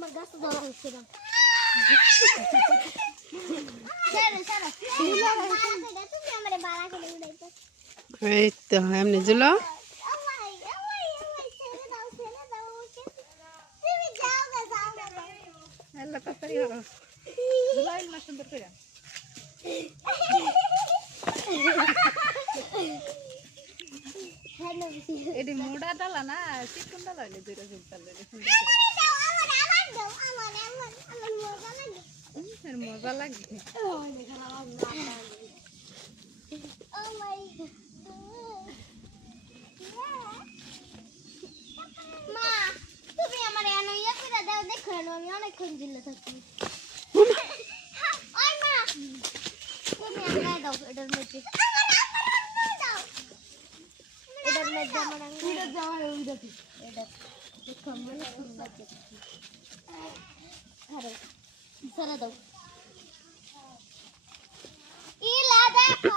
আমার গাছ ধরা হচ্ছে না এই তো এমনি জুলো সুন্দর করে এটি মোড়া ডালা না চিকন ডালা হইলে দুইটা চুল ডালা সুন্দর করে মজা লাগে মা তুমি আমার এনো ইয়া করে দাও দেখো আমি অনেকক্ষণ জিল্লা থাকি ওই মা তুমি আমার দাও এটার মধ্যে এটার মধ্যে আমার আঙ্গুল যাওয়া ওই দেখো এটা দেখো মনে সুন্দর দেখছি আরে সারা দাও ইলা দেখো